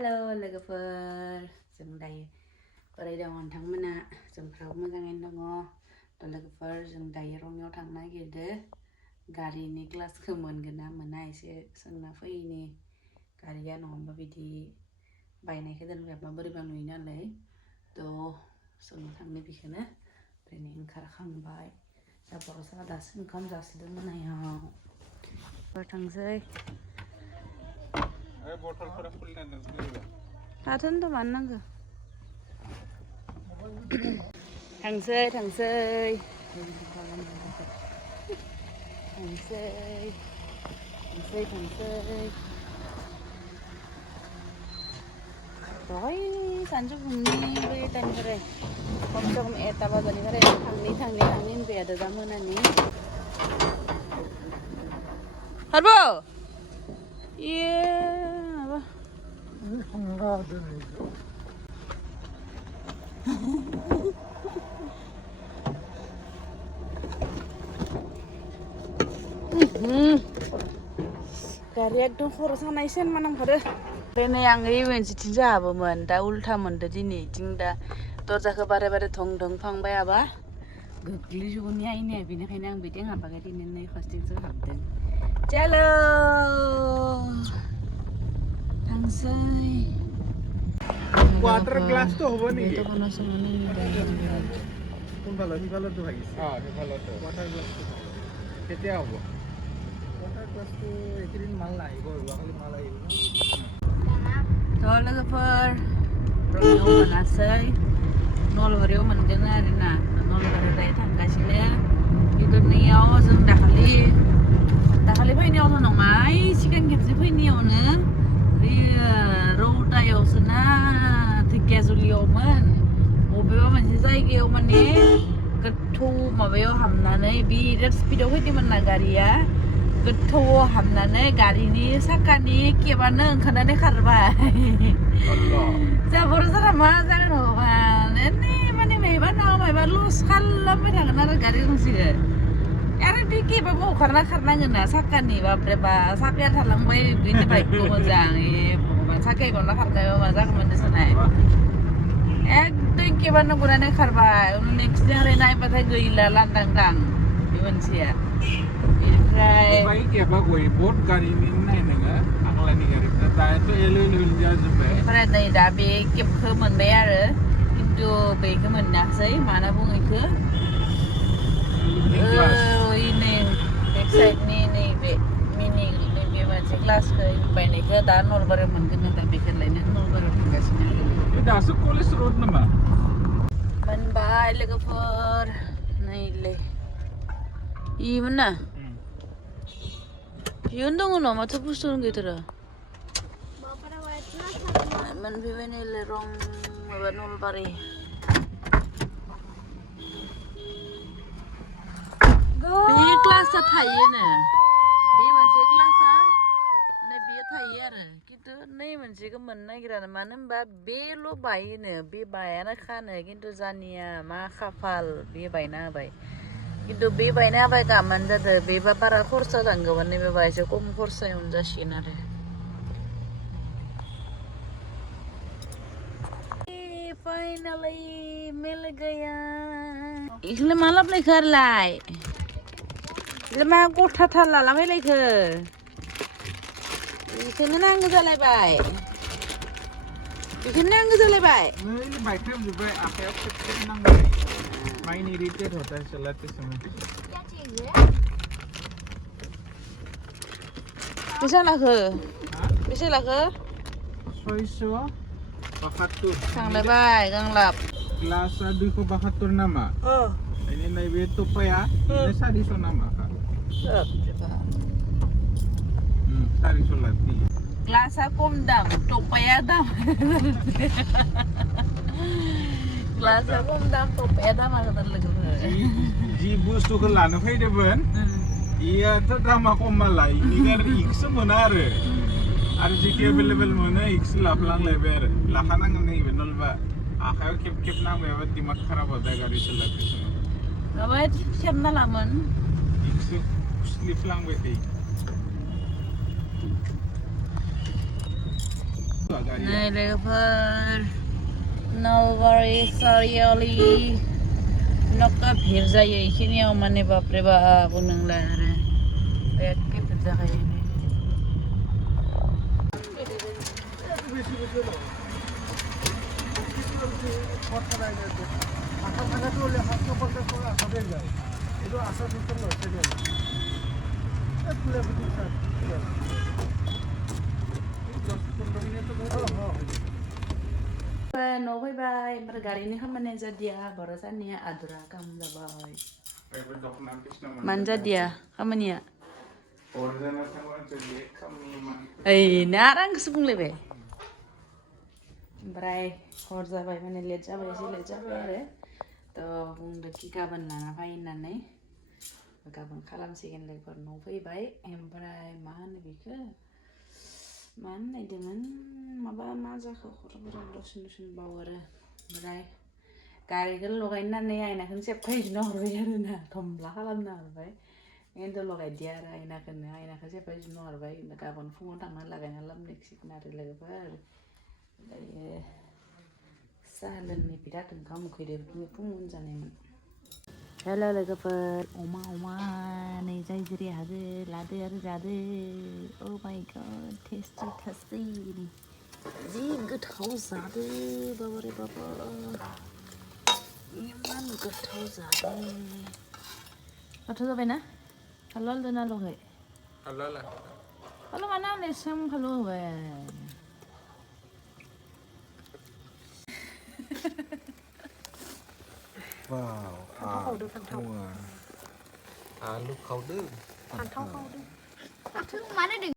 Halo लोगोफोर जों दायो बोरै दङ नोंथांमोना जोंफ्राव मोजाङैनो दङ लोगोफोर जों दायो रङियाव थांनो नागिरदों गारिनि क्लासखौ मोनगोन ना मोना एसे सोंना फैनि गारिया नङाबा बिदि बायनायखौ दोनबायबा बोरैबा नुयो नालाय थ' सोंनो थांनो बेखौनो ओरैनो ओंखारखांबाय दा बर' सारा दासो ओंखाम जासिदों मोनायाव थांसै बटलफोरा खुलिनानै दोनजोबो दाथ'नो मानो नांगौ थांसै थांसै दहाय सानजौफुनि बै टाइमनिफ्राय खमसे खम 1टा बाजानिफ्राय थांनि होनबाय आरो दा मोनानि हारबो इये माबा गारि एकदम खर' सानाय सेनमा नांखादो दिनै आं ओइ मोनसेथिंसो हाबोमोन दा उल्था मोनदो दिनै इथिं दा दरजाखौ बारे बारे थं थं फांबाय हाबा गोग्लैजोबगोननि आइनिया बेनिखायनो आं बिथिं हाबाखै दिनै नै फार्स्टथिंसो हाबदों चलो थांसै वाटर ग्लास तो होबो नी दखानाव सोंनानै কোনফালে সিফালেতো ভাগিছে সিফালেতো वाटर ग्लास কেতিয়া হ'ব वाटर ग्लासটো একেদিন মাল নাহিব যোৱাকালি মাল আহিব थ' लोगोफोर रङियाव मोनासै नलबारियाव मोनदों आरोना नलबारिनिफ्राय थांगासिनो बिदरनियाव जों दाखालि फैनायावथ' नङा सिगां खेबसे फैनायावनो रौतायावसो ना ढेकियाजुलियावमोन बबेबा मोनसे जायगायाव माने गोथौ माबायाव हाबनानै बिराद स्पिडाव फैदोंमोन ना गारिया गोथौआव हाबनानै गारिनि साखानि केबानो ओंखारनानै खारबाय जा बर' सारा मा जागोन माने मायबा लस खालामबाय थागोन आरो गारि गंसेखौ आरो बे केबाबो ओंखारना खारनांगोन ना साखानि बाब्रे बा साखाया थालांबाय बिनि बाइकखौ मोजां भगबान साखाया गावना खारनायाव मा जागौमोन देसनाय एकदम केबानो गुनानै खारबाय नेक्स्ट जों नायबाथाय गैला लांदां बे मोनसेया बेनिफ्राय बाइक केबा गयो बहुत गारिनि नाय नोङो आगलानि गारिफ्रा दाथ' एलुल जाजोब्बाय ओमफ्राय नै दा बे केबखौ मोनबाय आरो खिन्थु बेखौ मोनाखै माना बुङो बेखौ नै बेक साइडनि नैबे मिनि नैबे मोनसे ग्लासखौ बायनायखौ दा नलबारियाव मोनगोन दा बेखौ लायनो नलबारियाव थांगासिनो दासो कलेज रड नामा मोनबाय लोगोफोर नैलै इमोन ना इयुन दङ न माथो बुस्थु गैथारा मोनफैबाय नैलै रं माबा नलबारि बे क्लासा थायोनो बे मोनसे क्लासा माने बेयो थायो आरो खिन्थु नै मोनसेखौ मोननो नागिरा मानो होनबा बेल' बायोनो बे बायानो खानो खिन्थु जानिया मा खाफाल बे बायना होबाय खिन्थु बे बायना होबाय गामानो जादों बेबा बारा खरसा थांगौमोन नैबेबा एसे खम खरसायावनो जासिगोन आरो फाइनाली मिल गया इखौलाय मा लाबोलायखो आरोलाय मा गथाथार लाला फैलायखो बेखौनो नांगौ जालायबाय बाइकखौ जोब्बाय आखायाव खेब नांबाय माइनि रिटेट होता है चलाते समय बेसे लाखो 672 थांलायबाय गांलाब ग्लासा 272 नामा ini naibe topaya ini 400 nama kak 400 lagi ग्लासा खम दाम टपाया दाम ग्लासा खम दाम टपाया दामा गोदान लोगोफोर जि बुस्थुखौ लानो फैदोंमोन इयाथ' दामा खम मालाय इनि इक्स मोना आरो जिखि एभेलेबल मोनो इक्स लाफ्लांलायबाय आरो लाखानांगोन नैबे नलबा आखायाव खेब नांबायबा दिमाग खाराब जाबाय गारि सालायनाय समाव माबा खेबना लामोन इक्स स्लिपलांबाय थायो Này lover, no worry, sorry Oli. Nokta फिर जायो इखिनियाव माने बापरे बाप नोंलाय आरो एखे फिर जाखायो नै न'आव फैबाय ओमफ्राय गारिनि खामानिया जादिया बर' साननिया आदुरा काम जाबाय मानो जादिया खामानिया ओइ ना आरो आंखौसो बुंलायबाय ओमफ्राय हर जाबाय माने लेट जाबाय एसे लेट जाबाय आरो थ' बुंदो कि गाबोन लाना फै होननानै गाबोन खालामसिगोन लोगोफोर न'आव फैबाय ओमफ्राय मा होनो बेखौ मा होनो नायदोंमोन माबा मा जाखो खर'फोरा दसेनो बावो आरो ओमफ्राय गारिखौ लगायनो होननानै आयनाखौनो सेबखाहैजोबना हरबाय आरो ना थमब्ला खालामना हरबाय खिन्थु लगायदिया आरो आयनाखौ सेबखाहैजोबना हरबाय गाबोन फुङाव थांना लागायना लाबोनांसिगोन आरो लोगोफोर दायो साहा लोंनो बिराद ओंखाम उखैदों फुं जानायमोन हेल' लोगोफोर अमा नै जाय जेरै हागो लादो आरो जादो अ माय गड टेस्टि जि गोथाव जादो बाबारे बाबा इमान गोथाव जादो गोथाव जाबायना फानलु आलुना आलुखै फानलु मानो आंनो एसेबां फानलु होबाय Wow, Alu khâu đương. Fathom không đi. Thứ mà nó đừng